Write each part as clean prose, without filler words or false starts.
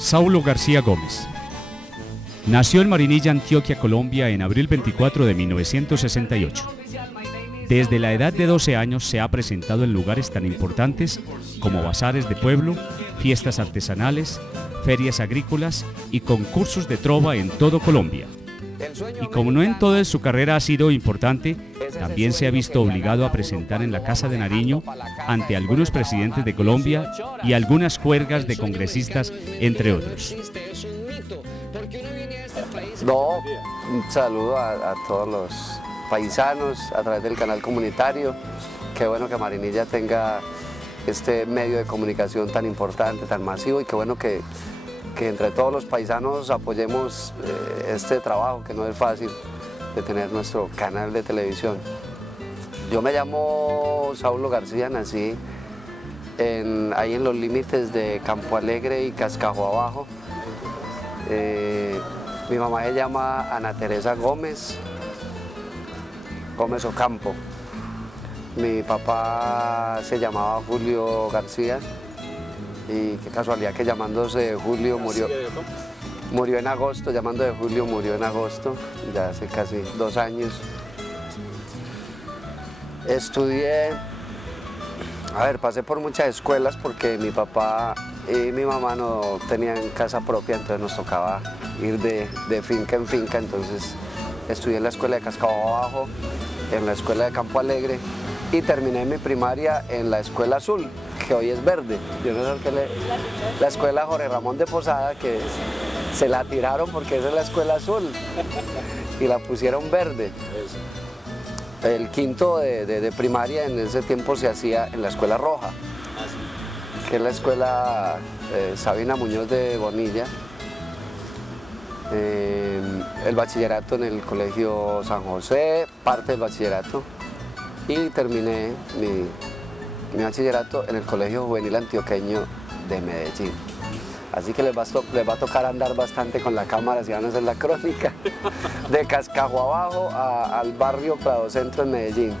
Saulo García Gómez. Nació en Marinilla, Antioquia, Colombia, en abril 24 de 1968. Desde la edad de 12 años se ha presentado en lugares tan importantes como bazares de pueblo, fiestas artesanales, ferias agrícolas y concursos de trova en todo Colombia. Y como no en toda su carrera ha sido importante, también se ha visto obligado a presentar en la Casa de Nariño ante algunos presidentes de Colombia y algunas juergas de congresistas, entre otros. No, un saludo a todos los paisanos a través del canal comunitario. Qué bueno que Marinilla tenga este medio de comunicación tan importante, tan masivo, y qué bueno que entre todos los paisanos apoyemos este trabajo que no es fácil de tener nuestro canal de televisión. Yo me llamo Saulo García, nací ahí en los límites de Campo Alegre y Cascajo Abajo. Mi mamá se llama Ana Teresa Gómez Ocampo. Mi papá se llamaba Julio García, y qué casualidad que llamándose Julio murió en agosto, llamando de Julio murió en agosto, ya hace casi 2 años. Estudié, pasé por muchas escuelas porque mi papá y mi mamá no tenían casa propia, entonces nos tocaba ir de finca en finca. Entonces estudié en la escuela de Cascajo Abajo, en la escuela de Campo Alegre, y terminé mi primaria en la escuela azul, que hoy es verde. Yo no sé qué la escuela Jorge Ramón de Posada, que se la tiraron porque esa es la escuela azul y la pusieron verde. El quinto de primaria en ese tiempo se hacía en la escuela roja, que es la escuela Sabina Muñoz de Bonilla. El bachillerato en el colegio San José, parte del bachillerato, y terminé mi bachillerato en el colegio juvenil antioqueño de Medellín. Así que les va a tocar andar bastante con la cámara si van a hacer la crónica, de Cascajo Abajo al barrio Prado Centro en Medellín.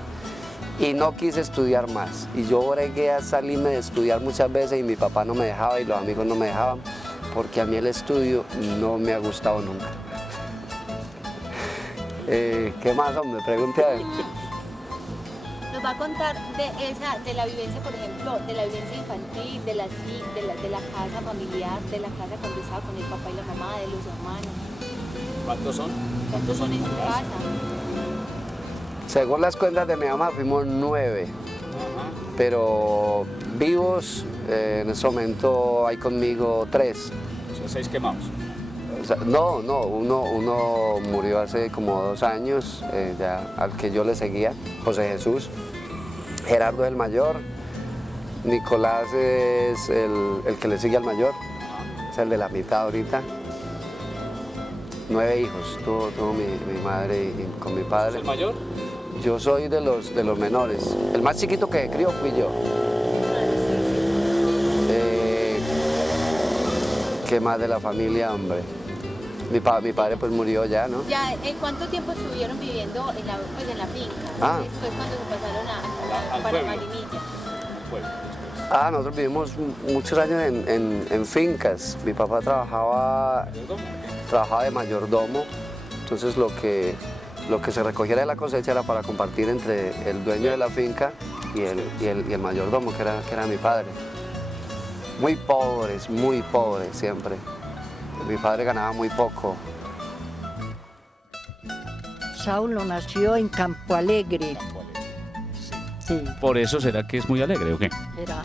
Y no quise estudiar más, y yo bregué a salirme de estudiar muchas veces, y mi papá no me dejaba y los amigos no me dejaban, porque a mí el estudio no me ha gustado nunca. ¿Qué más, hombre? Pregunte a él. Nos va a contar de la vivencia, por ejemplo, de la vivencia infantil, de la casa familiar, de la casa cuando estaba con el papá y la mamá, de los hermanos. ¿Cuántos son? ¿Cuántos son en su casa? Según las cuentas de mi mamá, fuimos 9. Pero vivos, en ese momento hay conmigo 3. O sea, 6 quemados. O sea, no, uno murió hace como 2 años, ya, al que yo le seguía, José Jesús. Gerardo es el mayor, Nicolás es el que le sigue al mayor, es el de la mitad ahorita. 9 hijos tuvo mi madre y con mi padre. ¿Es el mayor? Yo soy de los menores. El más chiquito que crió fui yo. ¿Qué más de la familia, hombre? Mi padre pues murió ya, ¿no? Ya, ¿en cuánto tiempo estuvieron viviendo en la finca? Después cuando se pasaron para Marinilla. Nosotros vivimos muchos años en fincas. Mi papá trabajaba de mayordomo, entonces lo que se recogiera de la cosecha era para compartir entre el dueño de la finca y el mayordomo, que era mi padre. Muy pobres siempre. Mi padre ganaba muy poco. Saulo nació en Campo Alegre. Sí. ¿Por eso será que es muy alegre o qué? Era.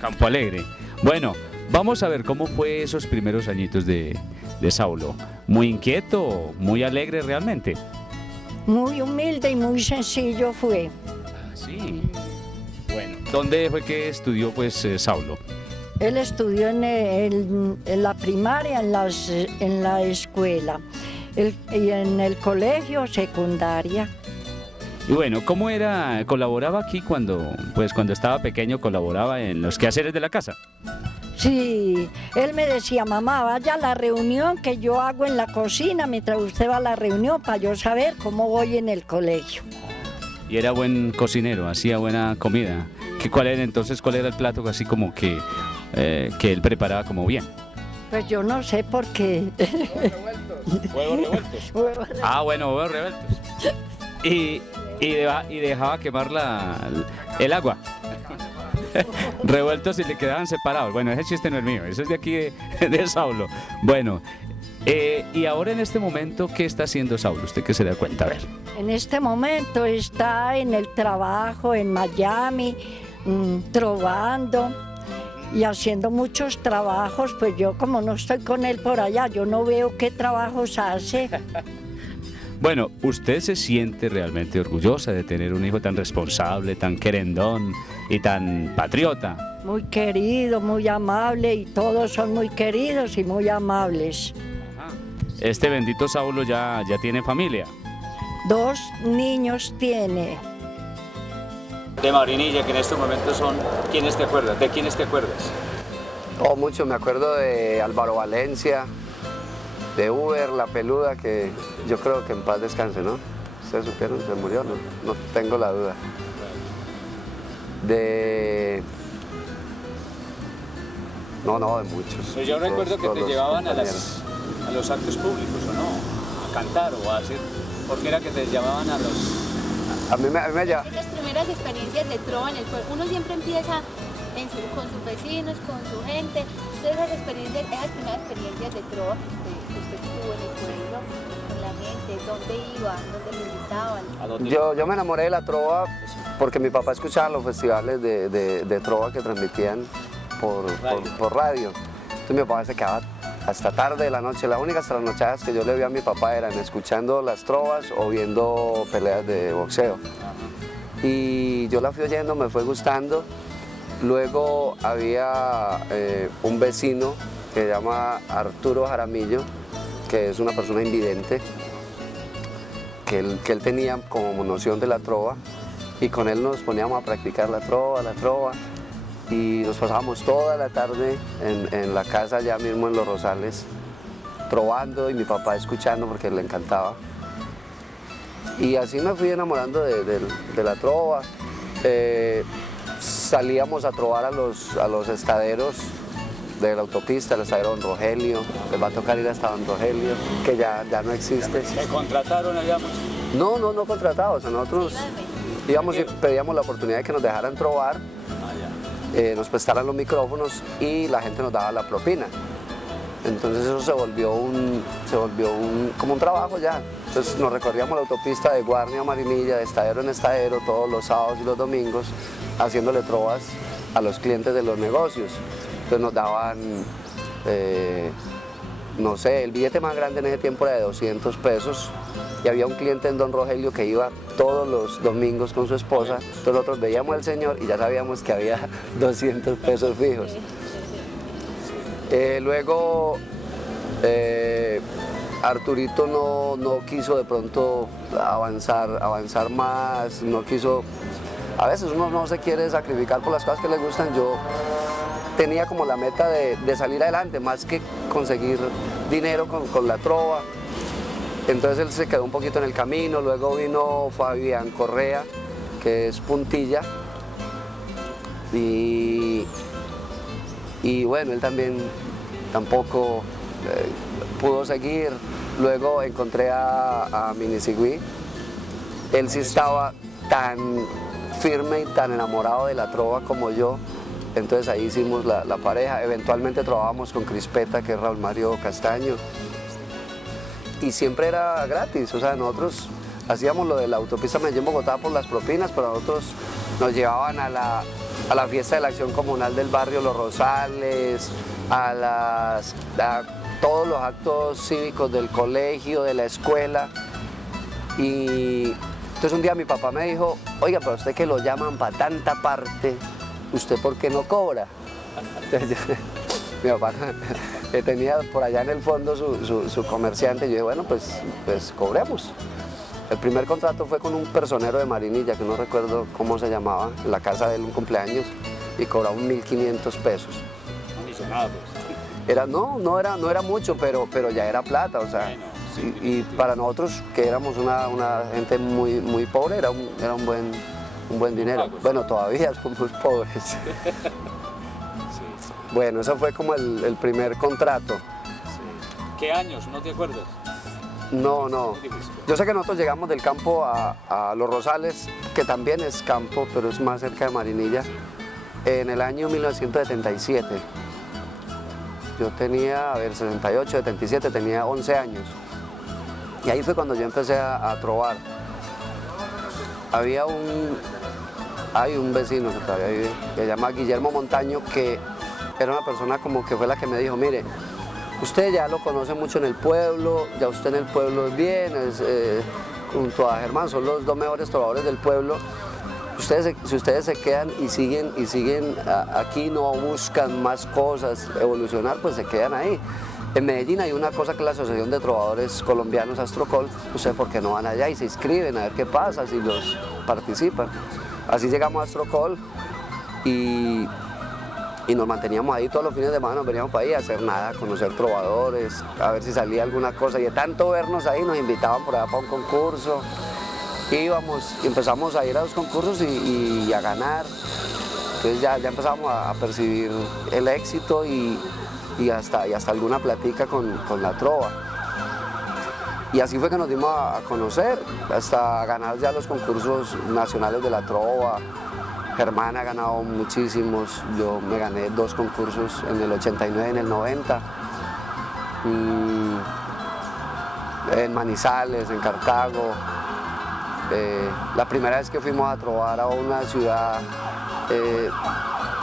Campo Alegre. Bueno, vamos a ver cómo fue esos primeros añitos de Saulo. ¿Muy inquieto, muy alegre realmente? Muy humilde y muy sencillo fue. Sí. Bueno, ¿dónde fue que estudió pues Saulo? Él estudió en la primaria, en la escuela, y en el colegio secundaria. Y bueno, ¿cómo era? ¿Colaboraba aquí cuando estaba pequeño, colaboraba en los quehaceres de la casa? Sí, él me decía, mamá, vaya a la reunión que yo hago en la cocina mientras usted va a la reunión para yo saber cómo voy en el colegio. Y era buen cocinero, hacía buena comida. ¿Cuál era el plato así como que que él preparaba como bien. Pues yo no sé por qué. Huevos revueltos. Huevos Ah, bueno, huevos revueltos. Y dejaba quemar el agua. Revueltos y le quedaban separados. Bueno, ese chiste no es mío, ese es de aquí de Saulo. Bueno, y ahora en este momento, ¿qué está haciendo Saulo? ¿Usted qué se da cuenta? A ver. En este momento está en el trabajo en Miami, trovando y haciendo muchos trabajos. Pues yo, como no estoy con él por allá, yo no veo qué trabajos hace. Bueno, ¿usted se siente realmente orgullosa de tener un hijo tan responsable, tan querendón y tan patriota? Muy querido, muy amable, y todos son muy queridos y muy amables. Este bendito Saulo ya tiene familia. 2 niños tiene. De Marinilla, que en este momento son, ¿quiénes te acuerdas? ¿De quiénes te acuerdas? Oh, mucho, me acuerdo de Álvaro Valencia, de Uber, La Peluda, que yo creo que en paz descanse, ¿no? ¿Ustedes supieron? ¿Se murió? No tengo la duda. De... No, de muchos. Pues yo recuerdo que Todos te los llevaban a compañeros. los actos públicos, ¿o no? A cantar o a hacer... ¿Por qué era que te llamaban a los...? A mí me lleva... Las primeras experiencias de trova en el pueblo, uno siempre empieza con sus vecinos, con su gente. Entonces esas primeras experiencias de trova que usted tuvo en el pueblo, con la gente, dónde iban, dónde lo invitaban. Yo me enamoré de la trova porque mi papá escuchaba los festivales de trova que transmitían por radio. Entonces mi papá se quedaba hasta tarde de la noche. Las únicas trasnochadas que yo le vi a mi papá eran escuchando las trovas o viendo peleas de boxeo. Y yo la fui oyendo, me fue gustando. Luego había un vecino que se llama Arturo Jaramillo, que es una persona invidente, que él tenía como noción de la trova, y con él nos poníamos a practicar la trova, y nos pasábamos toda la tarde en la casa allá mismo en Los Rosales, trovando, y mi papá escuchando porque le encantaba. Y así me fui enamorando de la trova. Salíamos a trovar a los estaderos de la autopista, el estadero Don Rogelio. Les va a tocar ir hasta Don Rogelio, que ya no existe. ¿Te contrataron allá? No contratados. Nosotros íbamos y pedíamos la oportunidad de que nos dejaran trovar, nos prestaran los micrófonos y la gente nos daba la propina. Entonces eso se volvió como un trabajo ya. Entonces nos recorríamos la autopista de Guarnia a Marinilla, de estadero en estadero, todos los sábados y los domingos, haciéndole trovas a los clientes de los negocios. Entonces nos daban, no sé, el billete más grande en ese tiempo era de 200 pesos. Y había un cliente en Don Rogelio que iba todos los domingos con su esposa. Entonces nosotros veíamos al señor y ya sabíamos que había 200 pesos fijos. Luego Arturito no quiso de pronto avanzar más, no quiso. A veces uno no se quiere sacrificar por las cosas que le gustan. Yo tenía como la meta de salir adelante, más que conseguir dinero con la trova. Entonces él se quedó un poquito en el camino. Luego vino Fabián Correa, que es puntilla, y bueno, él también tampoco pudo seguir. Luego encontré a Minisigüí. Él sí estaba tan firme y tan enamorado de la trova como yo. Entonces ahí hicimos la pareja. Eventualmente trabajamos con Crispeta, que es Raúl Mario Castaño. Y siempre era gratis. O sea, nosotros hacíamos lo de la autopista Medellín-Bogotá por las propinas, pero nosotros nos llevaban a la fiesta de la acción comunal del barrio Los Rosales, a todos los actos cívicos del colegio, de la escuela. Y entonces un día mi papá me dijo: oiga, pero usted que lo llaman para tanta parte, ¿usted por qué no cobra? Entonces mi papá tenía por allá en el fondo su comerciante, y yo dije, bueno, pues cobremos. El primer contrato fue con un personero de Marinilla, que no recuerdo cómo se llamaba, en la casa de él, un cumpleaños, y cobraba 1.500 pesos. No hizo nada, pues. No era mucho, pero ya era plata, o sea, y para nosotros, que éramos una gente muy pobre, era un buen dinero. Bueno, todavía somos pobres. Bueno, eso fue como el primer contrato. ¿Qué años? ¿No te acuerdas? No, no. Muy difícil. Yo sé que nosotros llegamos del campo a Los Rosales, que también es campo, pero es más cerca de Marinilla, en el año 1977. Yo tenía, 68, 77, tenía 11 años. Y ahí fue cuando yo empecé a trovar. Hay un vecino que todavía vive, que se llama Guillermo Montaño, que era una persona como que fue la que me dijo, mire, usted ya lo conoce mucho en el pueblo, ya usted en el pueblo es bien, junto a Germán son los dos mejores trovadores del pueblo. Si ustedes se quedan y siguen aquí, no buscan más cosas, evolucionar, pues se quedan ahí. En Medellín hay una cosa que es la Asociación de Trovadores Colombianos Astrocol, ustedes por qué no van allá y se inscriben a ver qué pasa si los participan. Así llegamos a Astrocol y nos manteníamos ahí todos los fines de semana, nos veníamos para ahí a hacer nada, a conocer trovadores, a ver si salía alguna cosa, y de tanto vernos ahí nos invitaban por allá para un concurso, íbamos y empezamos a ir a los concursos y a ganar, entonces ya empezamos a percibir el éxito y hasta alguna platica con la trova. Y así fue que nos dimos a conocer, hasta ganar ya los concursos nacionales de la trova. Germán ha ganado muchísimos, yo me gané 2 concursos en el 89 y en el 90. En Manizales, en Cartago. La primera vez que fuimos a trovar a una ciudad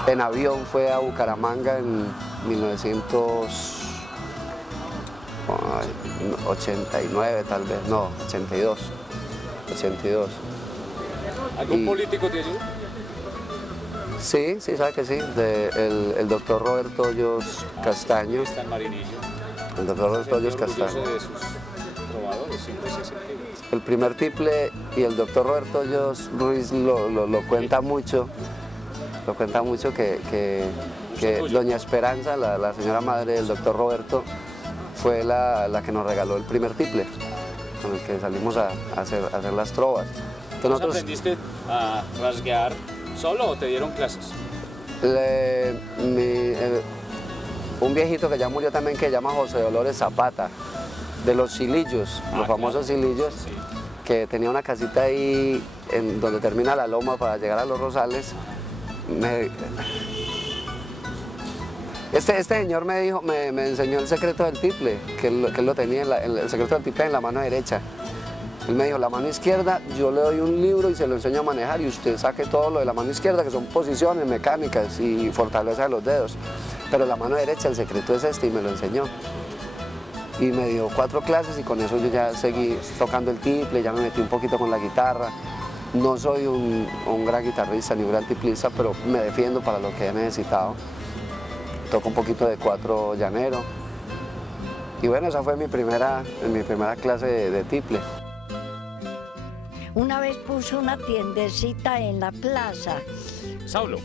en avión fue a Bucaramanga en 1989 tal vez, no, 82. ¿Algún político te ayudó? Sí, sabe que sí, el doctor Roberto Hoyos Castaño. Está en Marinillo. El doctor Roberto Hoyos Castaño. De sus trovadores, siempre se sentido. El primer tiple y el doctor Roberto Hoyos Ruiz lo cuenta mucho. Lo cuenta mucho que doña Esperanza, la señora madre del doctor Roberto, fue la que nos regaló el primer tiple, con el que salimos a hacer las trovas. ¿Vos aprendiste a rasguear solo o te dieron clases? Un viejito que ya murió también, que se llama José Dolores Zapata, de los Silillos, los famosos Silillos, sí, que tenía una casita ahí donde termina la loma para llegar a Los Rosales. Este señor me enseñó el secreto del tiple, que él lo tenía, el secreto del tiple en la mano derecha. Él me dijo, la mano izquierda, yo le doy un libro y se lo enseño a manejar y usted saque todo lo de la mano izquierda, que son posiciones mecánicas y fortaleza de los dedos. Pero la mano derecha, el secreto es este, y me lo enseñó. Y me dio 4 clases y con eso yo ya seguí tocando el tiple, ya me metí un poquito con la guitarra. No soy un gran guitarrista ni un gran tiplista, pero me defiendo para lo que he necesitado. Toco un poquito de 4 llanero. Y bueno, esa fue mi primera clase de tiple. Una vez puso una tiendecita en la plaza. Saulo.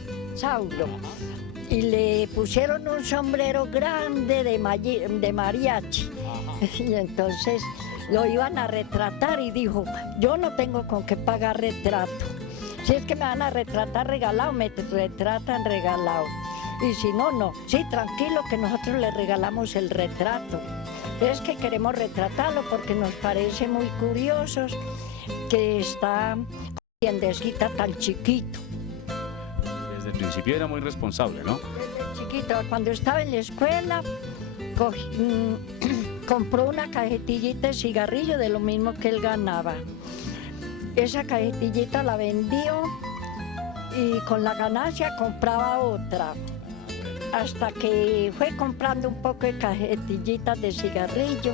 Y le pusieron un sombrero grande de mariachi. Y entonces lo iban a retratar y dijo, yo no tengo con qué pagar retrato. Si es que me van a retratar regalado, me retratan regalado. Y si no, no. Sí, tranquilo, que nosotros le regalamos el retrato. Es que queremos retratarlo porque nos parece muy curiosos que está tiendecita tan chiquito. Desde el principio era muy responsable, ¿no? Desde chiquito, cuando estaba en la escuela, compró una cajetillita de cigarrillo de lo mismo que él ganaba. Esa cajetillita la vendió y con la ganancia compraba otra. Hasta que fue comprando un poco de cajetillitas de cigarrillo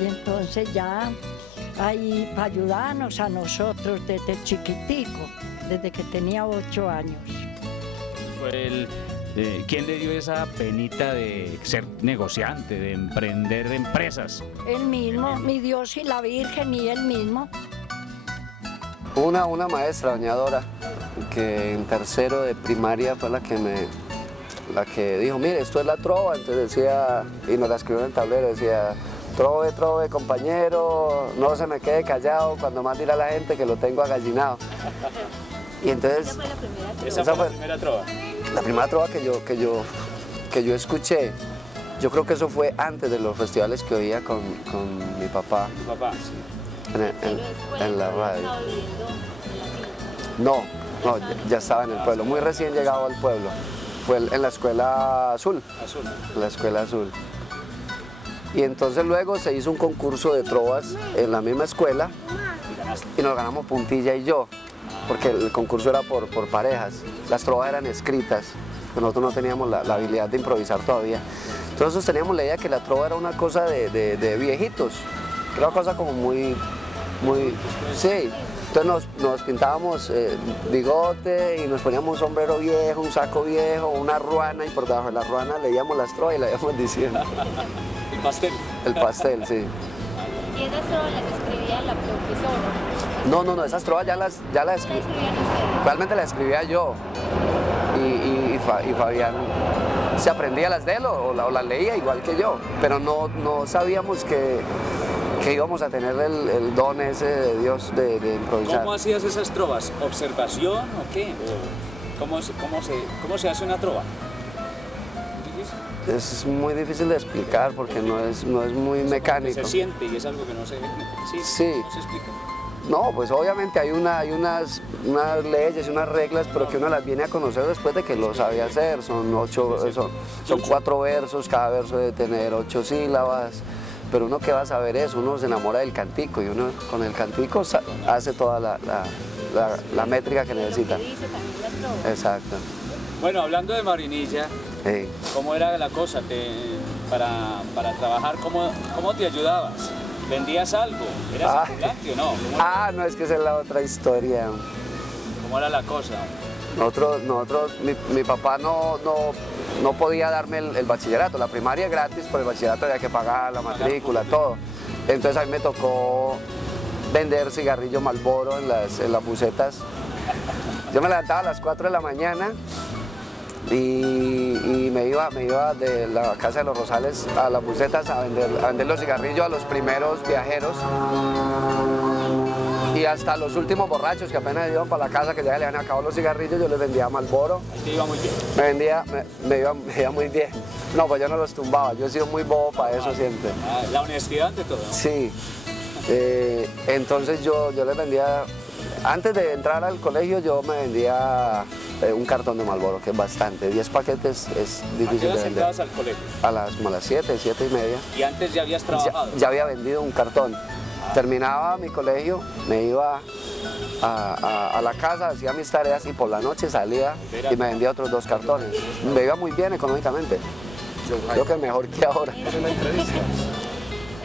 y entonces ya ahí para ayudarnos a nosotros desde chiquitico, desde que tenía 8 años. ¿Quién le dio esa penita de ser negociante, de emprender empresas? Él mismo, mi Dios y la Virgen y él mismo. Una maestra, doña Dora, que en tercero de primaria fue la que dijo, mire, esto es la trova, entonces decía, y nos la escribió en el tablero, decía, trove, trove, compañero, no se me quede callado cuando más dirá la gente que lo tengo agallinado. Y entonces... ¿Esa fue la primera trova? La primera trova que que yo escuché, yo creo que eso fue antes de los festivales que oía con mi papá Tu papá, sí. en la radio. No, ya estaba en el pueblo, muy recién llegado al pueblo. Fue en la escuela azul. Azul. La escuela azul. Y entonces luego se hizo un concurso de trovas en la misma escuela y nos ganamos Puntilla y yo, porque el concurso era por parejas. Las trovas eran escritas, pero nosotros no teníamos la habilidad de improvisar todavía. Entonces teníamos la idea que la trova era una cosa de viejitos, que era una cosa como muy, sí. Entonces nos pintábamos bigote y nos poníamos un sombrero viejo, un saco viejo, una ruana, y por debajo de la ruana leíamos las trovas y la íbamos diciendo. El pastel. El pastel, sí. ¿Y esas trovas las escribía la profesora? No, esas trovas ya las ¿Las escribí. escribían ustedes? Realmente las escribía yo y Fabián se aprendía las de él o las leía igual que yo, pero no sabíamos que íbamos a tener el don ese de Dios de improvisar. ¿Cómo hacías esas trovas? ¿Observación o qué? ¿Cómo se hace una trova? ¿Difícil? Es muy difícil de explicar porque no es muy mecánico. Se siente y es algo que no se ve. Sí. No se explica. No, pues obviamente hay unas leyes y unas reglas, pero que uno las viene a conocer después de que lo sabe hacer. Son 4 versos, cada verso debe tener 8 sílabas, pero uno que va a saber eso, uno se enamora del cantico y uno con el cantico hace toda la métrica que necesita. Lo que dice también la trova. Exacto. Bueno, hablando de Marinilla, Sí. ¿cómo era la cosa? Para trabajar, ¿cómo te ayudabas? ¿Vendías algo? ¿Eras ambulante o no? No, es que esa es la otra historia. ¿Cómo era la cosa? Nosotros, mi papá no podía darme el bachillerato, la primaria gratis, pero el bachillerato había que pagar, la matrícula, todo. Entonces a mí me tocó vender cigarrillo Marlboro en las bucetas. Yo me levantaba a las 4 de la mañana y me iba de la casa de los Rosales a las bucetas a vender los cigarrillos a los primeros viajeros. Y hasta los últimos borrachos que apenas iban para la casa, que ya le habían acabado los cigarrillos, yo les vendía Marlboro. Te iba muy bien. Me iba muy bien. No, pues yo no los tumbaba, yo he sido muy bobo para eso siempre. La honestidad ante todo, ¿no? Sí. Entonces yo les vendía, antes de entrar al colegio yo me vendía un cartón de Marlboro, que es bastante. 10 paquetes es ¿A qué difícil hora de vender. entrabas al colegio? Como a las 7, 7 y media. ¿Y antes ya habías trabajado? Ya había vendido un cartón. Terminaba mi colegio, me iba a la casa, hacía mis tareas y por la noche salía y me vendía otros 2 cartones. Me iba muy bien económicamente. Creo que mejor que ahora.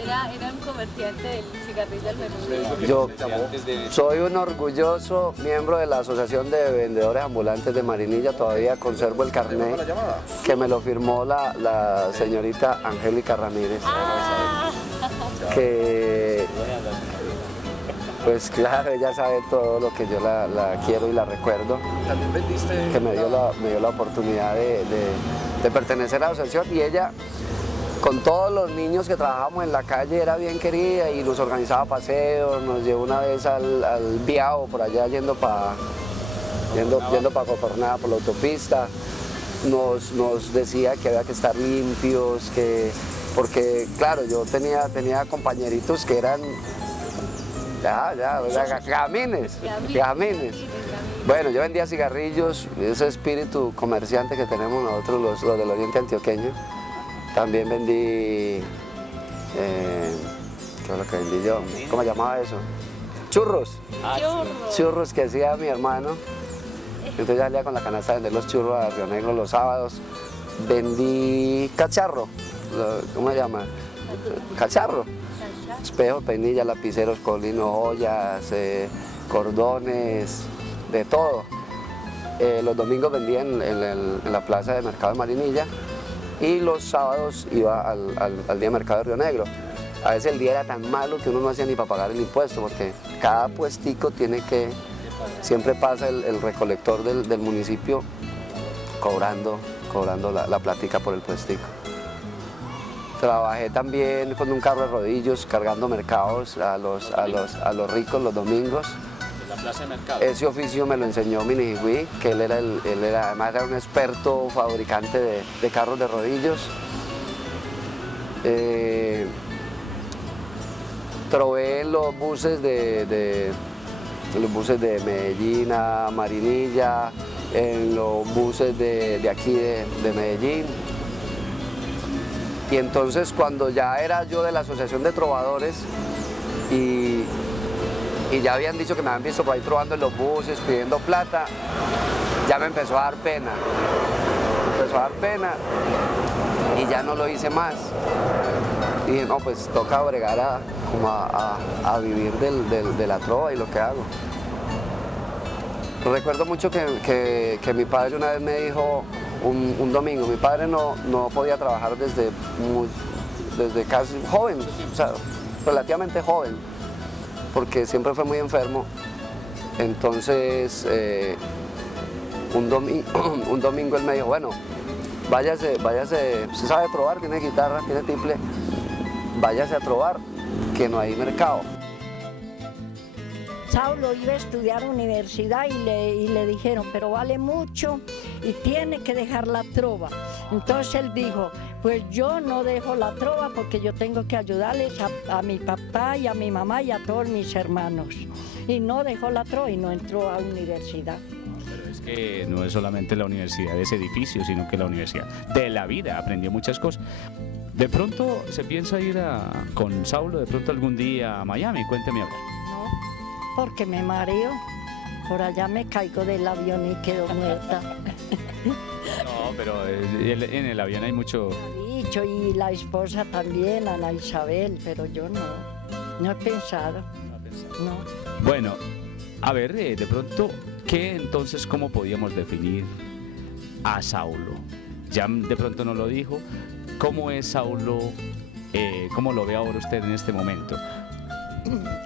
Era un comerciante del cigarrillo al menudeo. Yo Antes de... soy un orgulloso miembro de la Asociación de Vendedores Ambulantes de Marinilla, todavía conservo el carnet que me lo firmó la señorita Angélica Ramírez, que pues claro, ella sabe todo lo que yo la quiero y la recuerdo, que me dio la oportunidad de pertenecer a la asociación, y ella con todos los niños que trabajábamos en la calle era bien querida y nos organizaba paseos, nos llevó una vez al Biao, por allá yendo para Cocornada por la autopista, nos decía que había que estar limpios, porque claro, yo tenía compañeritos que eran gamines. Bueno, yo vendía cigarrillos, ese espíritu comerciante que tenemos nosotros los del oriente antioqueño. También vendí, ¿qué es lo que vendí yo? ¿Cómo se llamaba eso? Churros. Churros que hacía mi hermano. Entonces ya salía con la canasta a vender los churros a Río Negro los sábados. Vendí cacharro, ¿cómo se llama? Cacharro. Espejos, peinillas, lapiceros, colinos, ollas, cordones, de todo. Los domingos vendía en la plaza de mercado de Marinilla. Y los sábados iba al día de mercado de Río Negro. A veces el día era tan malo que uno no hacía ni para pagar el impuesto, porque cada puestico siempre pasa el recolector del municipio cobrando la platica por el puestico. Trabajé también con un carro de rodillos cargando mercados a los ricos los domingos. plaza de mercado. Ese oficio me lo enseñó mi Nijigüí, que además era un experto fabricante de carros de rodillos. Trobé en los buses de Medellín a Marinilla, en los buses de aquí de Medellín. Y entonces cuando ya era yo de la Asociación de Trovadores y ya habían dicho que me habían visto por ahí trovando en los buses, pidiendo plata, ya me empezó a dar pena. Me empezó a dar pena y ya no lo hice más. Y dije, no, pues toca bregar a vivir de la trova y lo que hago. Recuerdo mucho que mi padre una vez me dijo, un domingo, mi padre no podía trabajar desde casi joven, o sea, relativamente joven, porque siempre fue muy enfermo. Entonces, un domingo él me dijo, bueno, váyase, usted sabe trovar, tiene guitarra, tiene tiple, váyase a trovar, que no hay mercado. Saulo iba a estudiar universidad y le dijeron, pero vale mucho y tiene que dejar la trova. Entonces él dijo, pues yo no dejo la trova porque yo tengo que ayudarles a mi papá y a mi mamá y a todos mis hermanos. Y no dejó la trova y no entró a universidad. Pero es que no es solamente la universidad de ese edificio, sino que la universidad de la vida, aprendió muchas cosas. De pronto se piensa ir con Saulo, de pronto algún día a Miami, cuénteme a ver. Porque me mareo, por allá me caigo del avión y quedo muerta. No, pero en el avión hay mucho... Dicho, y la esposa también, Ana Isabel, pero yo no he pensado. No. Bueno, a ver, de pronto, ¿cómo podíamos definir a Saulo? Ya de pronto nos lo dijo. ¿Cómo es Saulo? ¿Cómo lo ve ahora usted en este momento?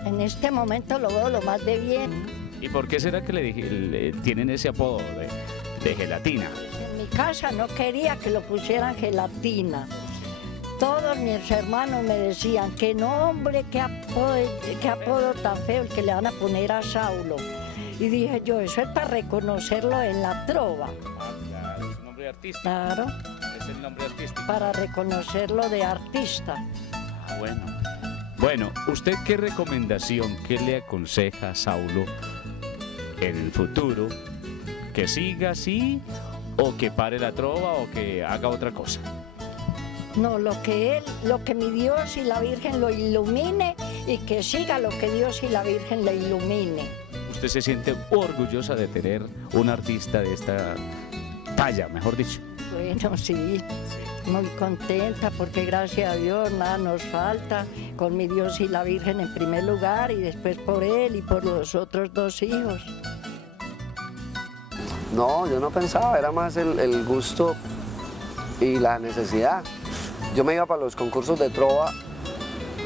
En este momento lo veo lo más de bien. ¿Y por qué será que le tienen ese apodo de gelatina? En mi casa no quería que lo pusieran gelatina. Todos mis hermanos me decían que no, hombre, qué apodo tan feo el que le van a poner a Saulo. Y dije yo, eso es para reconocerlo en la trova. Ah, claro, es un nombre artístico. Claro. Es el nombre artístico. Para reconocerlo de artista. Ah, bueno. Bueno, ¿usted qué recomendación, qué le aconseja a Saulo en el futuro? ¿Que siga así o que pare la trova o que haga otra cosa? No, lo que mi Dios y la Virgen lo ilumine y que siga lo que Dios y la Virgen le ilumine. ¿Usted se siente orgullosa de tener un artista de esta talla, mejor dicho? Bueno, sí. Muy contenta porque gracias a Dios nada nos falta, con mi Dios y la Virgen en primer lugar y después por él y por los otros dos hijos. No, yo no pensaba, era más el gusto y la necesidad. Yo me iba para los concursos de trova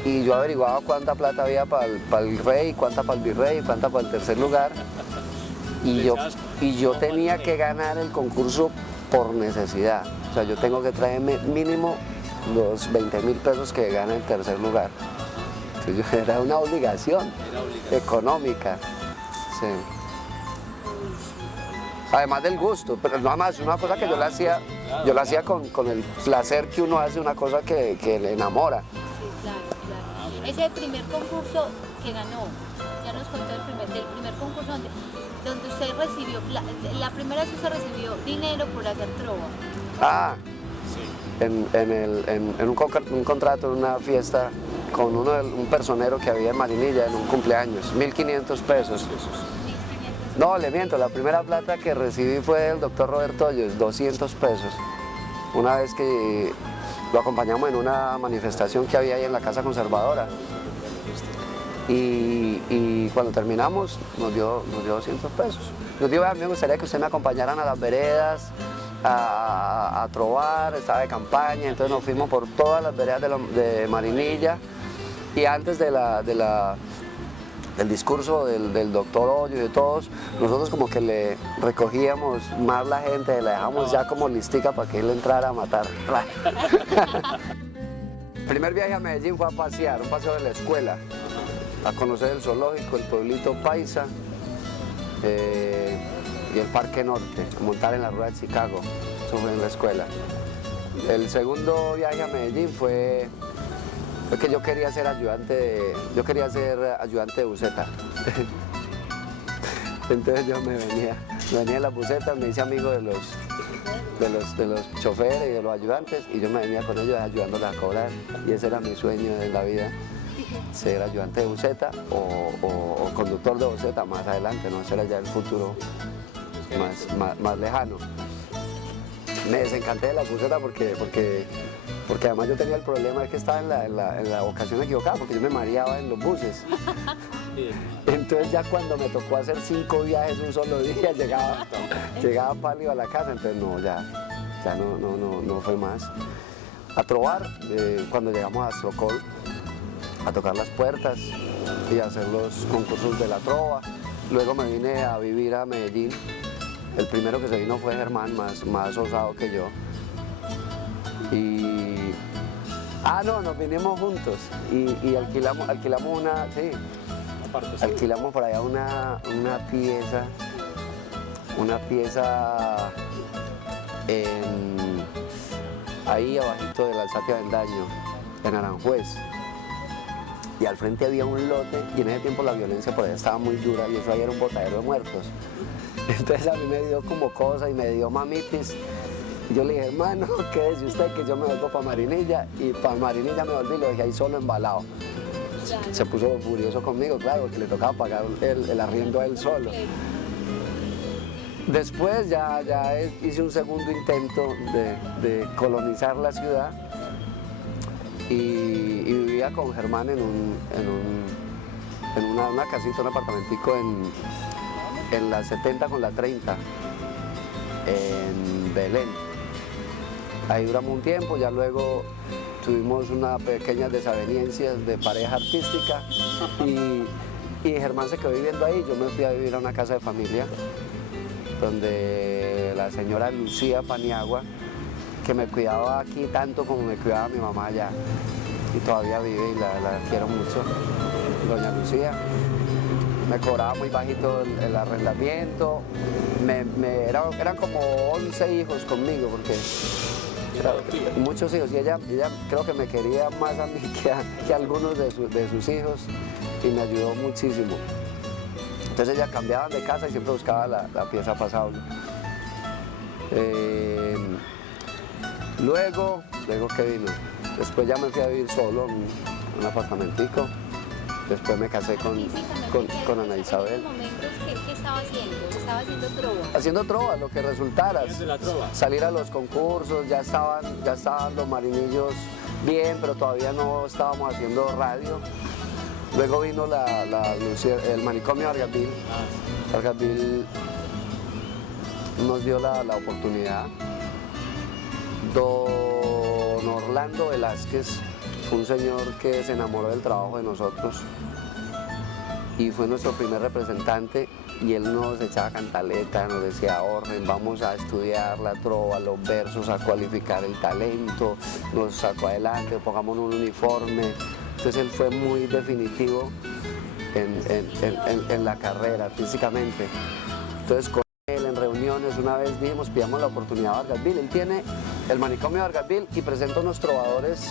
y yo averiguaba cuánta plata había para el rey, cuánta para el virrey, cuánta para el tercer lugar. Y yo tenía que ganar el concurso por necesidad. O sea, yo tengo que traerme mínimo los 20.000 pesos que gana el tercer lugar. Entonces, era una obligación económica. Sí. Además del gusto, pero nada más, una cosa que yo la hacía con el placer que uno hace, una cosa que le enamora. Sí, claro. Ese primer concurso que ganó, ya nos contó del primer concurso donde usted recibió, la primera vez que usted recibió dinero por hacer trova. Ah, en un contrato, en una fiesta con un personero que había en Marinilla en un cumpleaños, 1.500 pesos. No, le miento, la primera plata que recibí fue del doctor Roberto Hoyos, 200 pesos. Una vez que lo acompañamos en una manifestación que había ahí en la Casa Conservadora. Y cuando terminamos nos dio 200 pesos. Nos dijo, a mí me gustaría que ustedes me acompañaran a las veredas, a trovar, estaba de campaña, entonces nos fuimos por todas las veredas de Marinilla y antes del discurso del doctor Hoyos y de todos, nosotros como que le recogíamos más la gente, la dejamos ya como listica para que él entrara a matar. El primer viaje a Medellín fue a pasear, un paseo de la escuela, a conocer el zoológico, el pueblito paisa, y el Parque Norte, montar en la rueda de Chicago, eso fue en la escuela. El segundo viaje a Medellín fue que yo quería ser ayudante de buseta. Entonces yo me venía en la buseta, me hice amigo de los choferes y de los ayudantes, y yo me venía con ellos ayudándoles a cobrar, y ese era mi sueño en la vida, ser ayudante de buseta o conductor de buseta más adelante, no será ya el futuro más lejano. Me desencanté de la buseta porque además yo tenía el problema de que estaba en la ocasión equivocada, porque yo me mareaba en los buses. Entonces ya cuando me tocó hacer 5 viajes un solo día, llegaba pálido a la casa, entonces no, ya no fue más. A trobar, cuando llegamos a Astrocol, a tocar las puertas y a hacer los concursos de la trova. Luego me vine a vivir a Medellín. El primero que se vino fue Germán, más osado que yo. Nos vinimos juntos y alquilamos alquilamos por allá una pieza ahí abajito del Alzate Avendaño, en Aranjuez. Y al frente había un lote, y en ese tiempo la violencia por allá estaba muy dura, y eso ahí era un botadero de muertos. Entonces a mí me dio como cosa y me dio mamitis. Yo le dije, hermano, quédese usted que yo me vuelvo para Marinilla, y para Marinilla me volví y lo dejé ahí solo embalado. Se puso furioso conmigo, claro, porque le tocaba pagar el arriendo a él solo. Después ya hice un segundo intento de colonizar la ciudad y vivía con Germán en una casita, un apartamentico en la 70 con la 30, en Belén. Ahí duramos un tiempo, ya luego tuvimos unas pequeñas desavenencias de pareja artística y Germán se quedó viviendo ahí. Yo me fui a vivir a una casa de familia donde la señora Lucía Paniagua, que me cuidaba aquí tanto como me cuidaba mi mamá allá, y todavía vive y la quiero mucho, doña Lucía. Me cobraba muy bajito el arrendamiento, eran como 11 hijos conmigo, porque muchos hijos, y ella creo que me quería más a mí que a algunos de sus hijos, y me ayudó muchísimo. Entonces ella cambiaba de casa y siempre buscaba la pieza pasable. Luego ¿qué vino? Después ya me fui a vivir solo en un apartamentico. Después me casé con Ana Isabel. ¿En esos momentos qué estaba haciendo? ¿Estaba haciendo trova? Haciendo trova, lo que resultara. Salir a los concursos, ya estaban los marinillos bien, pero todavía no estábamos haciendo radio. Luego vino el manicomio Vargasville. Vargasville nos dio la oportunidad. Don Orlando Velázquez fue un señor que se enamoró del trabajo de nosotros y fue nuestro primer representante, y él nos echaba cantaleta, nos decía, ahorren, vamos a estudiar la trova, los versos, a cualificar el talento, nos sacó adelante, pongamos un uniforme. Entonces él fue muy definitivo en la carrera artísticamente. Entonces con él en reuniones una vez dijimos, pidamos la oportunidad a Vargasville. Él tiene el manicomio de Vargasville y presenta unos trovadores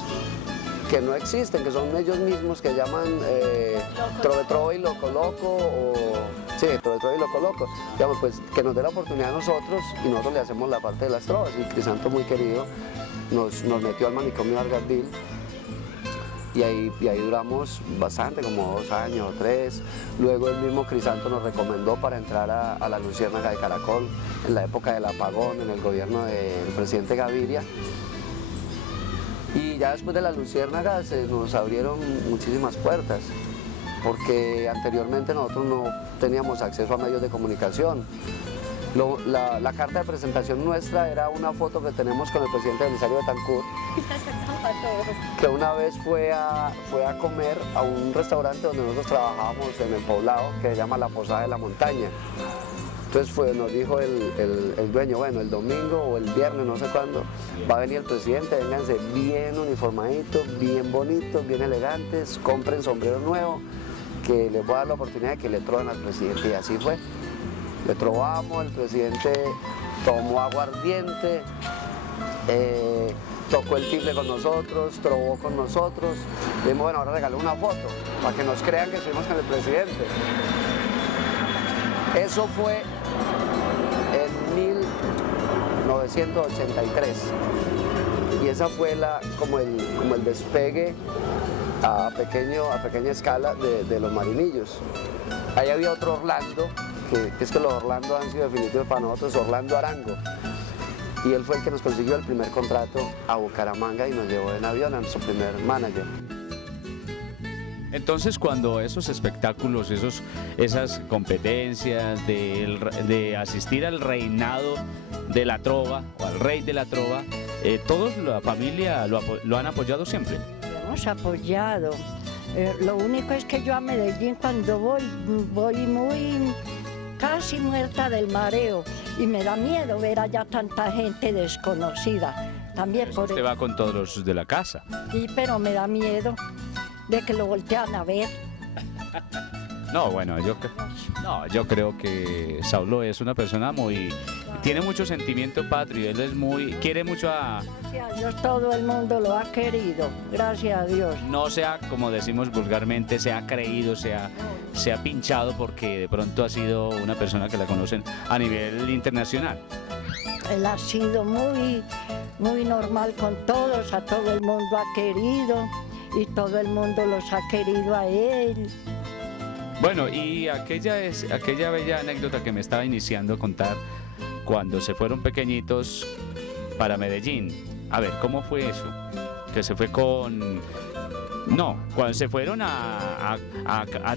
que no existen, que son ellos mismos, que llaman Trova y Loco Loco, sí, Trova y Loco Loco. Digamos, pues que nos dé la oportunidad a nosotros, y nosotros le hacemos la parte de las trovas. Y Crisanto, muy querido, nos metió al manicomio de Vargasville. Y ahí duramos bastante, como 2 años o 3. Luego el mismo Crisanto nos recomendó para entrar a la Luciérnaga de Caracol en la época del apagón, en el gobierno del presidente Gaviria. Y ya después de la Luciérnaga se nos abrieron muchísimas puertas, porque anteriormente nosotros no teníamos acceso a medios de comunicación. La carta de presentación nuestra era una foto que tenemos con el presidente Belisario Betancur, que una vez fue a comer a un restaurante donde nosotros trabajábamos en el poblado, que se llama La Posada de la Montaña. Entonces nos dijo el dueño, bueno, el domingo o el viernes, no sé cuándo, va a venir el presidente, vénganse bien uniformaditos, bien bonitos, bien elegantes, compren sombrero nuevo, que les voy a dar la oportunidad de que le troven al presidente. Y así fue. le trovamos, el presidente tomó aguardiente, tocó el timbre con nosotros, trovó con nosotros. Dijimos, bueno, ahora regaló una foto para que nos crean que estuvimos con el presidente. Eso fue en 1983 y esa fue como el despegue a pequeña escala de los Marinillos. Ahí había otro Orlando, que es que los Orlando han sido definitivos para nosotros, Orlando Arango. Y él fue el que nos consiguió el primer contrato a Bucaramanga y nos llevó en avión a nuestro primer manager. Entonces, cuando esos espectáculos, esas competencias de asistir al reinado de la trova o al rey de la trova, todos la familia lo han apoyado siempre. Lo hemos apoyado. Lo único es que yo a Medellín cuando voy muy casi muerta del mareo y me da miedo ver allá tanta gente desconocida. También por usted va con todos los de la casa. Sí, pero me da miedo de que lo voltean a ver. No, bueno, yo creo que Saulo es una persona tiene mucho sentimiento patrio, él quiere mucho a... Gracias a Dios, todo el mundo lo ha querido, gracias a Dios. No sea, como decimos vulgarmente, se ha creído, se ha pinchado porque de pronto ha sido una persona que la conocen a nivel internacional. Él ha sido muy normal con todos, a todo el mundo ha querido y todo el mundo los ha querido a él. Bueno, y aquella bella anécdota que me estaba iniciando a contar cuando se fueron pequeñitos para Medellín. A ver, ¿cómo fue eso? Que se fue cuando se fueron a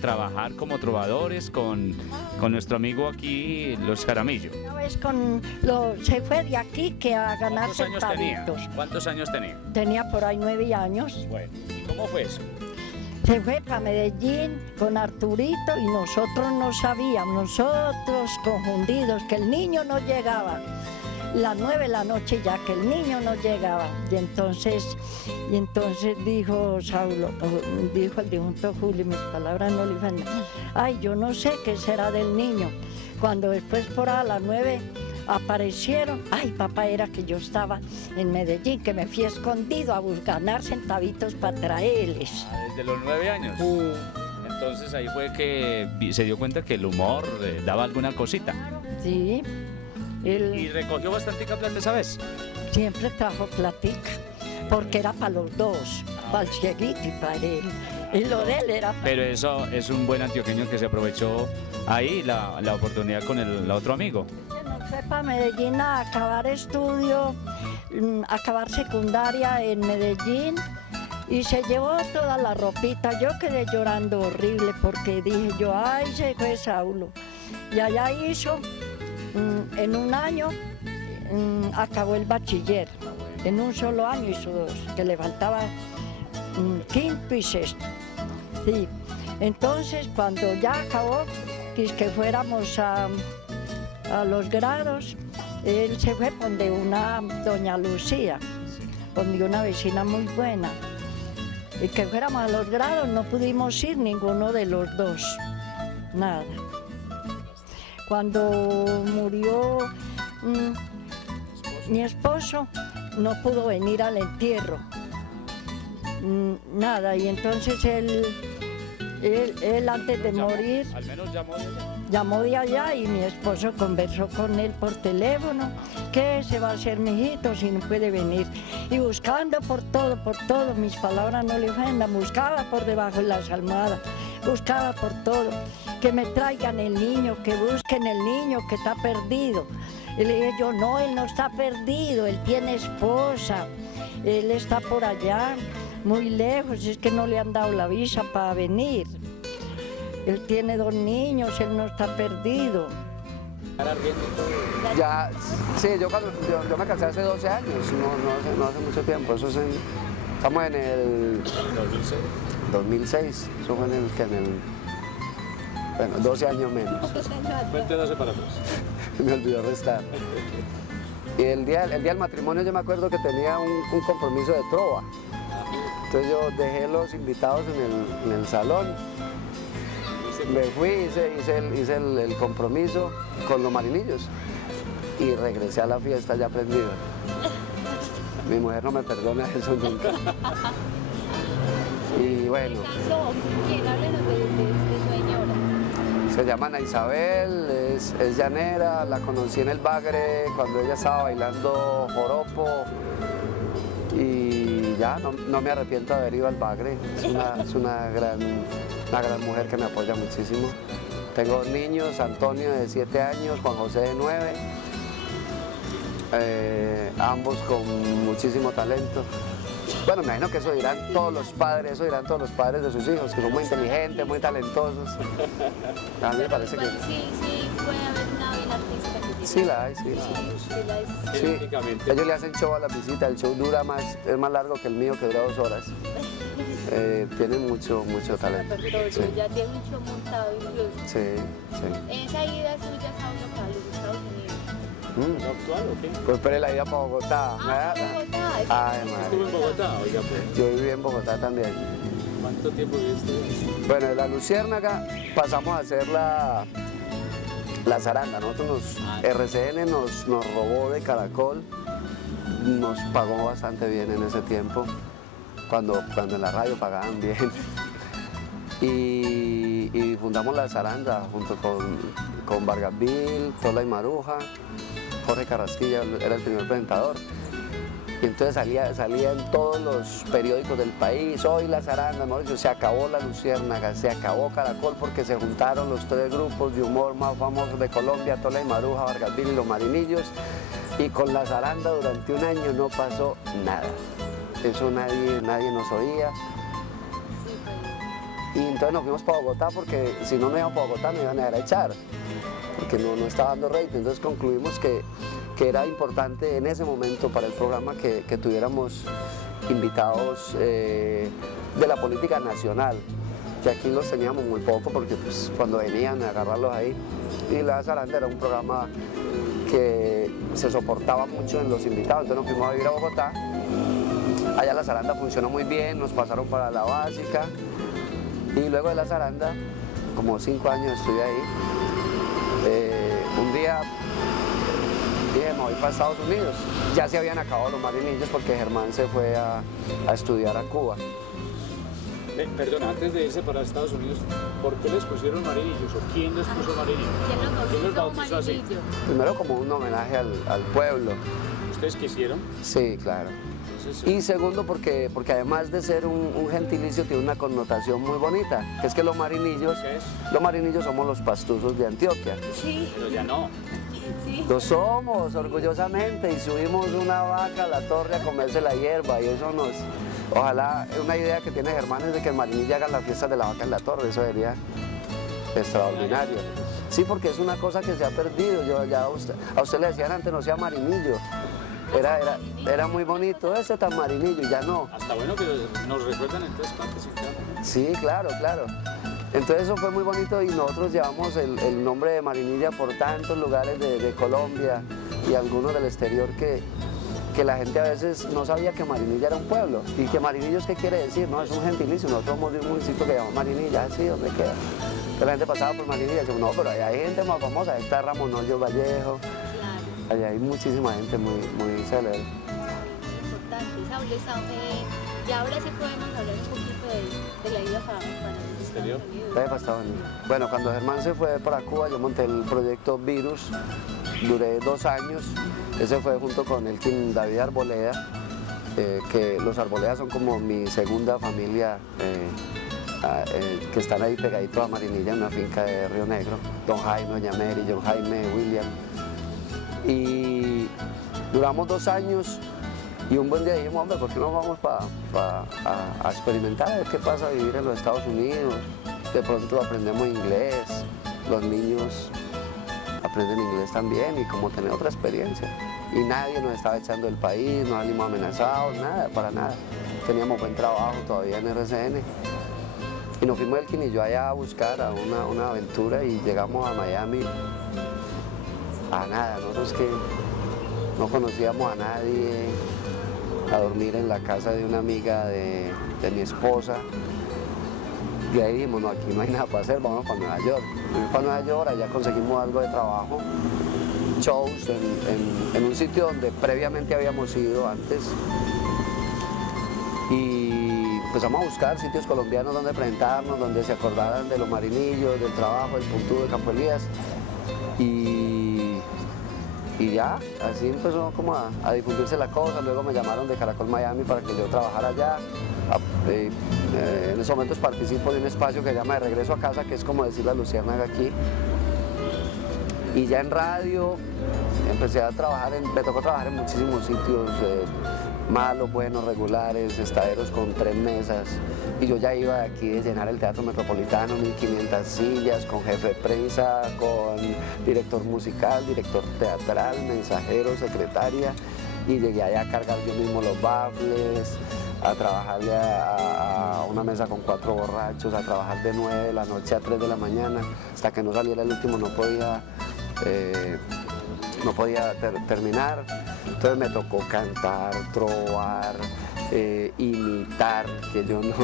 trabajar como trovadores con nuestro amigo aquí, los Jaramillo. Una vez se fue de aquí que a ganarse tabitos. ¿Cuántos años tenía? Tenía por ahí 9 años. Bueno, ¿y cómo fue eso? Se fue para Medellín con Arturito y nosotros no sabíamos, nosotros confundidos, que el niño no llegaba. Las 9 de la noche ya que el niño no llegaba. Y entonces dijo Saulo, dijo el difunto Julio, mis palabras no le ofenden. Ay, yo no sé qué será del niño. Cuando después por a las 9 aparecieron, ay, papá, era que yo estaba en Medellín, que me fui escondido a ganar centavitos para traerles. ¿Desde los 9 años? Sí. Entonces ahí fue que se dio cuenta que el humor daba alguna cosita. Sí. ¿Y recogió bastante plata esa vez? Siempre trajo platica, porque era para los dos, para el cieguito y para él. Y lo de él era para... Pero eso es un buen antioqueño que se aprovechó ahí la oportunidad con el otro amigo. Fue para Medellín a acabar estudio, acabar secundaria en Medellín y se llevó toda la ropita. Yo quedé llorando horrible porque dije yo, ay, se fue Saulo. Y allá hizo, en un año, acabó el bachiller. En un solo año hizo 2, que levantaba quinto y sexto. Sí. Entonces, cuando ya acabó, que fuéramos a los grados, él se fue donde una doña Lucía, donde una vecina muy buena. Y que fuéramos a los grados, no pudimos ir ninguno de los dos, nada. Cuando murió mi esposo, no pudo venir al entierro, nada, y entonces él antes de morir, al menos llamó de allá y mi esposo conversó con él por teléfono. ¿Qué se va a hacer, mijito, si no puede venir? Y buscando por todo, mis palabras no le ofendan, buscaba por debajo de las almohadas, buscaba por todo, que me traigan el niño, que busquen el niño que está perdido. Y le dije yo, no, él no está perdido, él tiene esposa, él está por allá, muy lejos, es que no le han dado la visa para venir. Él tiene 2 niños, él no está perdido. Ya, sí, yo me casé hace 12 años, no hace mucho tiempo, estamos en el 2006, eso fue bueno, 12 años menos. Cuente 12 para atrás. Me olvidó restar. Y el día del matrimonio yo me acuerdo que tenía un compromiso de trova. Entonces yo dejé los invitados en el salón me fui, hice el compromiso con los marinillos y regresé a la fiesta ya aprendido. Mi mujer no me perdona eso nunca. Y bueno. ¿Quién? Háblenos de su señora. Se llama Ana Isabel, es llanera, la conocí en el Bagre cuando ella estaba bailando joropo y ya no me arrepiento de haber ido al Bagre. Es una gran mujer que me apoya muchísimo. Tengo 2 niños, Antonio de 7 años, Juan José de 9, ambos con muchísimo talento. Bueno, me imagino que eso dirán todos los padres de sus hijos, que son muy inteligentes, muy talentosos. A mí me parece que... Sí, puede haber una bien artística que sí la hay, sí. Sí. Ellos le hacen show a la visita, el show es más largo que el mío, que dura 2 horas. Tienen mucho talento. Sí. Ya tiene un show montado incluso. Sí. Esa ida suya para los Estados Unidos. ¿No actual o qué? Pues pero la ida para Bogotá. Bogotá. Ay, ¿Estuvo en Bogotá? Oiga, pues. Yo viví en Bogotá también. ¿Cuánto tiempo viviste? Bueno, de la Luciérnaga pasamos a hacer la zaranda. RCN nos robó de Caracol, nos pagó bastante bien en ese tiempo, cuando en la radio pagaban bien. Y fundamos la zaranda junto con Vargas Vil, Tola y Maruja. Jorge Carrasquilla era el primer presentador. Y entonces salía en todos los periódicos del país, hoy la zaranda, Mauricio, se acabó la Luciérnaga, se acabó Caracol porque se juntaron los 3 grupos de humor más famosos de Colombia, Tola y Maruja, Vargas Vil y los Marinillos, y con la zaranda durante 1 año no pasó nada. Eso nadie nos oía. Y entonces nos fuimos para Bogotá porque si no nos íbamos para Bogotá nos iban a echar, porque no estaba dando rating. Entonces concluimos que era importante en ese momento para el programa que tuviéramos invitados de la política nacional, que aquí los teníamos muy poco porque pues, cuando venían a agarrarlos ahí. Y la zaranda era un programa que se soportaba mucho en los invitados, entonces nos fuimos a vivir a Bogotá. Allá la zaranda funcionó muy bien, nos pasaron para la básica y luego de la zaranda, como 5 años estuve ahí, un día dije, me voy para Estados Unidos. Ya se habían acabado los marinillos porque Germán se fue a estudiar a Cuba. Perdona, antes de irse para Estados Unidos, ¿por qué les pusieron marinillos o quién les puso marinillos? ¿Quién los bautizó así? Primero como un homenaje al pueblo. ¿Ustedes quisieron? Sí, claro. Y segundo porque además de ser un gentilicio tiene una connotación muy bonita, que es que los marinillos somos los pastuzos de Antioquia. Sí. Pero ya no. Sí. Lo somos, orgullosamente, y subimos una vaca a la torre a comerse la hierba, y eso ojalá, una idea que tiene Germán es de que en Marinilla hagan las fiestas de la vaca en la torre, eso sería extraordinario. Sí, porque es una cosa que se ha perdido. A usted le decían antes no sea marinillo. Era muy bonito ese tan marinillo y ya no. Hasta bueno que nos recuerdan en todas partes y cada. Sí, claro. Entonces eso fue muy bonito y nosotros llevamos el nombre de Marinilla por tantos lugares de Colombia y algunos del exterior que la gente a veces no sabía que Marinilla era un pueblo. Y que Marinillos, ¿qué quiere decir? No, es un gentilicio. Nosotros somos de un municipio que llamamos Marinilla, así, ¿dónde queda? Que la gente pasaba por Marinilla, yo, no, pero allá hay gente más famosa, ahí está Ramón Hoyos Vallejo. Allá hay muchísima gente muy célebre. Importante, Saúl, y ahora sí podemos hablar un poquito de la ida para los Estados Unidos. Bueno, cuando Germán se fue para Cuba, yo monté el proyecto Virus, duré 2 años, ese fue junto con Elkin David Arboleda, que los Arboledas son como mi segunda familia, que están ahí pegaditos a Marinilla, en una finca de Río Negro, Don Jaime, Doña Mary, John Jaime, William. Y duramos 2 años y un buen día dijimos, hombre, ¿por qué no vamos a experimentar a ver qué pasa vivir en los Estados Unidos? De pronto aprendemos inglés, los niños aprenden inglés también y como tener otra experiencia. Y nadie nos estaba echando del país, no salimos amenazados, nada, para nada. Teníamos buen trabajo todavía en RCN. Y nos fuimos Elkin y yo allá a buscar a una aventura y llegamos a Miami. A nada, nosotros que no conocíamos a nadie, a dormir en la casa de una amiga de mi esposa. Y ahí dijimos, no, aquí no hay nada para hacer, vamos para Nueva York. Fuimos para Nueva York, allá conseguimos algo de trabajo, shows en un sitio donde previamente habíamos ido antes. Y empezamos a buscar sitios colombianos donde presentarnos, donde se acordaran de los Marinillos, del trabajo, del Puntú, de Campo Elías. Y ya, así empezó como a difundirse la cosa. Luego me llamaron de Caracol Miami para que yo trabajara allá. En esos momentos participo de un espacio que se llama De Regreso a Casa, que es como decir la Luciérnaga aquí. Y ya en radio empecé a trabajar, me tocó trabajar en muchísimos sitios, malos, buenos, regulares, estaderos con 3 mesas. Y yo ya iba de aquí de llenar el Teatro Metropolitano, 1500 sillas, con jefe de prensa, con director musical, director teatral, mensajero, secretaria. Y llegué allá a cargar yo mismo los baffles, a trabajarle a una mesa con 4 borrachos, a trabajar de 9 de la noche a 3 de la mañana, hasta que no saliera el último no podía terminar. Entonces me tocó cantar, trovar, imitar, que yo no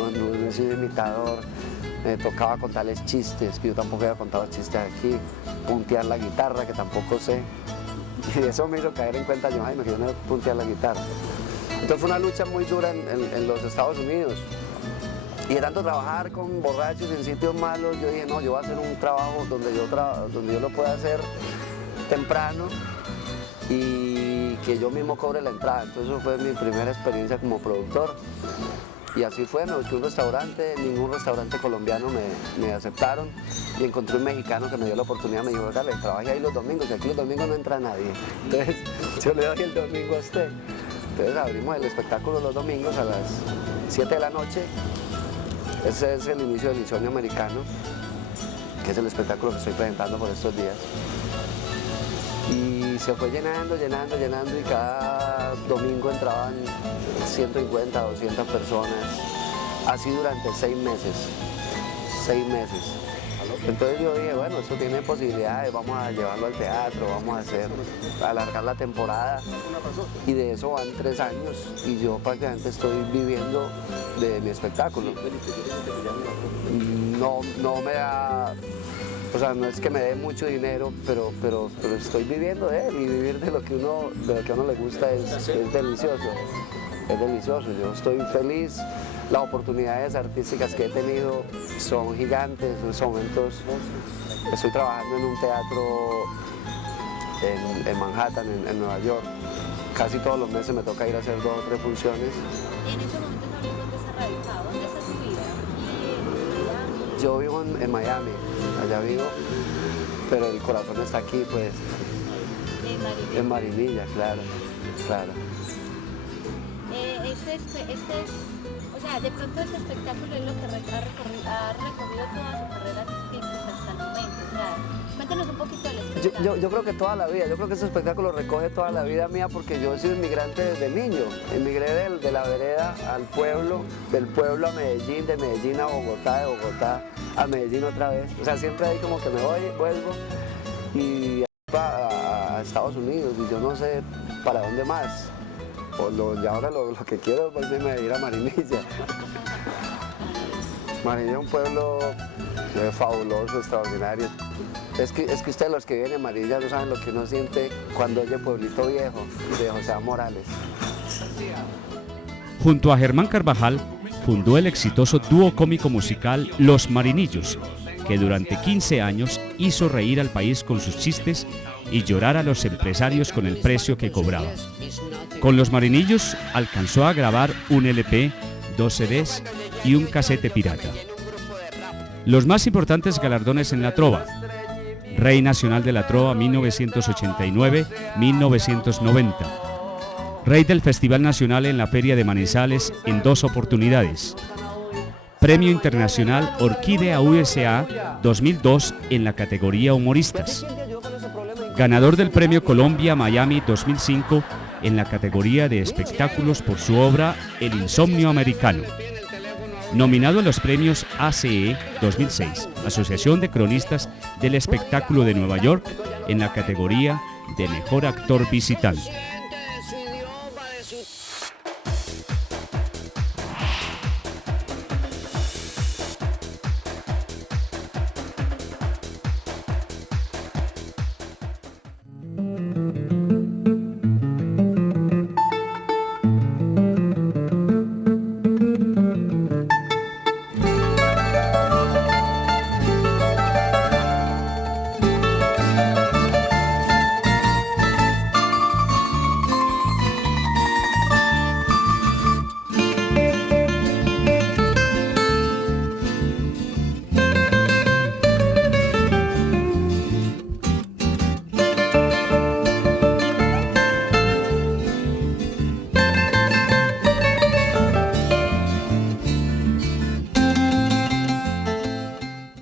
soy imitador. Me tocaba contarles chistes, que yo tampoco había contado chistes aquí, puntear la guitarra, que tampoco sé. Y eso me hizo caer en cuenta, yo, ay, me quiero puntear la guitarra. Entonces fue una lucha muy dura en los Estados Unidos. Y de tanto trabajar con borrachos en sitios malos, yo dije, no, yo voy a hacer un trabajo donde yo lo pueda hacer temprano y que yo mismo cobre la entrada. Entonces eso fue mi primera experiencia como productor. Y así fue, me busqué un restaurante, ningún restaurante colombiano me aceptaron y encontré un mexicano que me dio la oportunidad, me dijo, dale, trabaje ahí los domingos, y aquí los domingos no entra nadie. Entonces yo le doy el domingo a usted. Entonces abrimos el espectáculo los domingos a las 7 de la noche. Ese es el inicio del Insomnio Americano, que es el espectáculo que estoy presentando por estos días. Y se fue llenando y cada domingo entraban 150, 200 personas, así durante 6 meses. Entonces yo dije, bueno, esto tiene posibilidades, vamos a llevarlo al teatro, vamos a alargar la temporada. Y de eso van 3 años y yo prácticamente estoy viviendo de mi espectáculo. No me da, o sea, no es que me dé mucho dinero, pero estoy viviendo de él, y vivir de lo que a uno le gusta es delicioso. Es delicioso, yo estoy feliz. Las oportunidades artísticas que he tenido son gigantes. En estos momentos estoy trabajando en un teatro en Manhattan, en Nueva York. Casi todos los meses me toca ir a hacer 2 o 3 funciones. ¿Y en ese momento dónde está radicado? ¿Dónde está su vida? ¿Aquí en Yo vivo en Miami, allá vivo, pero el corazón está aquí, pues. En Marinilla, claro. O sea, de pronto este espectáculo es lo que ha recorrido toda su carrera artística hasta el momento. O sea, cuéntanos un poquito del espectáculo. Yo creo que toda la vida, yo creo que este espectáculo recoge toda la vida mía, porque yo he sido inmigrante desde niño. Emigré de la vereda al pueblo, del pueblo a Medellín, de Medellín a Bogotá, de Bogotá a Medellín otra vez. O sea, siempre ahí como que me voy, vuelvo y a Estados Unidos, y yo no sé para dónde más. Y ahora lo que quiero es volverme a ir a Marinilla. Marinilla es un pueblo fabuloso, extraordinario. Es que ustedes, los que viven en Marinilla, no saben lo que uno siente cuando oye Pueblito Viejo, de José A. Morales. Junto a Germán Carvajal, fundó el exitoso dúo cómico musical Los Marinillos, que durante 15 años hizo reír al país con sus chistes y llorar a los empresarios con el precio que cobraba. Con Los Marinillos alcanzó a grabar un LP, 2 CDs y un casete pirata. Los más importantes galardones en la trova: Rey Nacional de la Trova 1989-1990, Rey del Festival Nacional en la Feria de Manizales en 2 oportunidades, Premio Internacional Orquídea USA 2002 en la categoría Humoristas, ganador del Premio Colombia Miami 2005 en la categoría de espectáculos por su obra El Insomnio Americano, nominado a los premios ACE 2006, Asociación de Cronistas del Espectáculo de Nueva York, en la categoría de Mejor Actor Visitante.